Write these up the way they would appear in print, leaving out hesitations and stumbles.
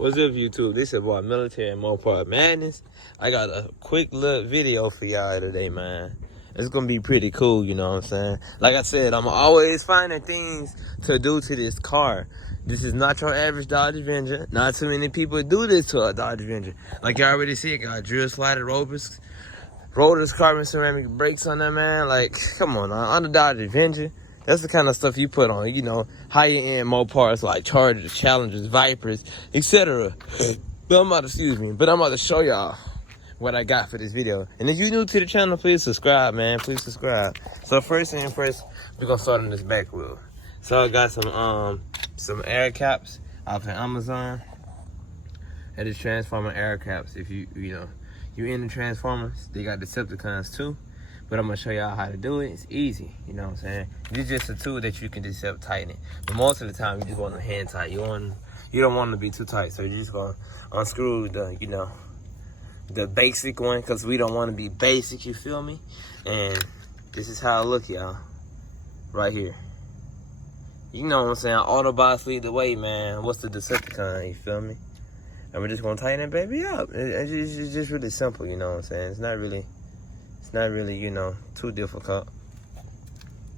What's up, YouTube? This is boy Military Mopar Madness. I got a quick little video for y'all today, man. It's gonna be pretty cool, you know what I'm saying? Like I said, I'm always finding things to do to this car. This is not your average Dodge Avenger. Not too many people do this to a Dodge Avenger. Like you already see, it got drill slided rotors, carbon ceramic brakes on that, man. Like, come on, on the Dodge Avenger. That's the kind of stuff you put on, you know, higher-end Mopars like Chargers, Challengers, Vipers, etc. But I'm about to show y'all what I got for this video. And if you're new to the channel, please subscribe, man. Please subscribe. So first thing first, we're gonna start on this back wheel. So I got some air caps off of Amazon. That is Transformer air caps. If you in the Transformers, they got Decepticons too. But I'm gonna show y'all how to do it. It's easy, you know what I'm saying? It's just a tool that you can just help tighten it. But most of the time, you just want to hand tight. You don't want to be too tight, so you're just gonna unscrew the basic one, cause we don't want to be basic. You feel me? And this is how it look, y'all. Right here. You know what I'm saying? Autobots lead the way, man. What's the Decepticon? You feel me? And we're just gonna tighten it, baby, up. It's just really simple, you know what I'm saying? It's not really, you know, too difficult.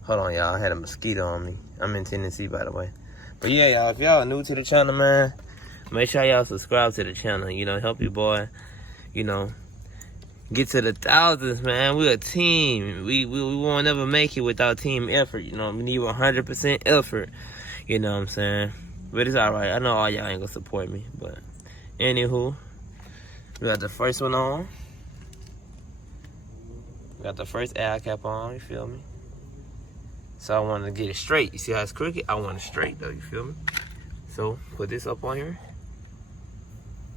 Hold on, y'all. I had a mosquito on me. I'm in Tennessee, by the way. But yeah, y'all, if y'all new to the channel, man, make sure y'all subscribe to the channel. You know, help your boy, you know, get to the thousands, man. We're a team. We won't ever make it without team effort. You know, we need 100% effort. You know what I'm saying? But it's all right. I know all y'all ain't gonna support me. But anywho, we got the first one on. Got the first air cap on, you feel me? So I wanted to get it straight. You see how it's crooked? I want it straight though, you feel me? So put this up on here.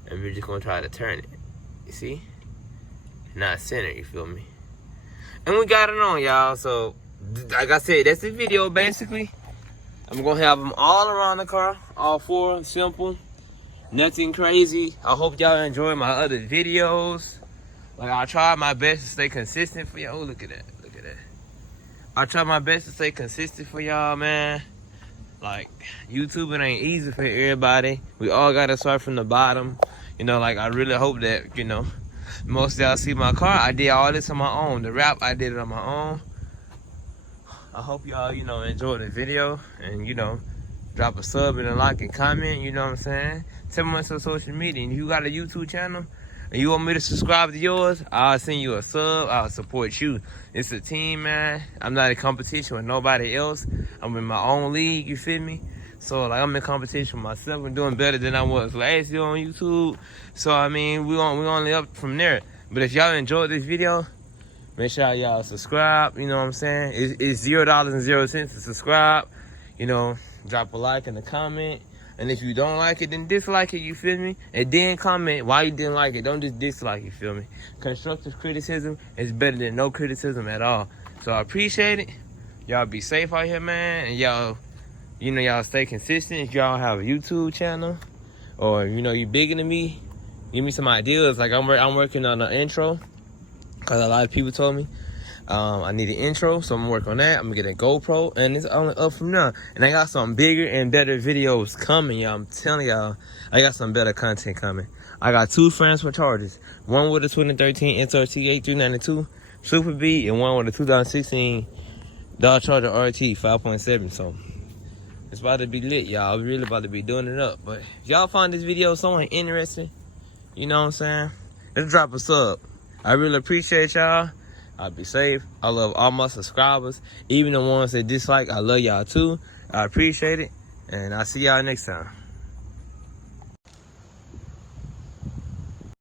And we're just gonna try to turn it. You see? Not center, you feel me? And we got it on, y'all. So, like I said, that's the video basically. I'm gonna have them all around the car. All four, simple. Nothing crazy. I hope y'all enjoy my other videos. Like, I try my best to stay consistent for y'all. Oh, look at that. Look at that. I try my best to stay consistent for y'all, man. Like, YouTubing ain't easy for everybody. We all got to start from the bottom. You know, like, I really hope that, you know, most of y'all see my car. I did all this on my own. The rap, I did it on my own. I hope y'all, you know, enjoy the video. And, you know, drop a sub and a like and comment. You know what I'm saying? Tell me what's on social media. And if you got a YouTube channel, and you want me to subscribe to yours, I'll send you a sub. I'll support you. It's a team, man. I'm not in competition with nobody else. I'm in my own league, you feel me? So, like, I'm in competition with myself. I'm doing better than I was last year on YouTube. So, I mean, we only up from there. But if y'all enjoyed this video, make sure y'all subscribe. You know what I'm saying? It's $0.00 to subscribe. You know, drop a like and a comment. And if you don't like it, then dislike it, you feel me? And then comment why you didn't like it. Don't just dislike, you feel me? Constructive criticism is better than no criticism at all. So I appreciate it. Y'all be safe out here, man. And y'all, you know, y'all stay consistent. If y'all have a YouTube channel or, you know, you bigger than me, give me some ideas. Like, I'm working on an intro because a lot of people told me I need an intro, so I'm gonna work on that. I'm gonna get a GoPro, and it's only up from now. And I got some bigger and better videos coming, y'all. I'm telling y'all, I got some better content coming. I got 2 transfer chargers. One with a 2013 SRT 8392 Super B, and one with a 2016 Dodge Charger RT 5.7. So it's about to be lit, y'all. We're really about to be doing it up. But if y'all find this video somewhat interesting, you know what I'm saying? Let's drop a sub. I really appreciate y'all. I'll be safe. I love all my subscribers. Even the ones that dislike, I love y'all too. I appreciate it. And I'll see y'all next time.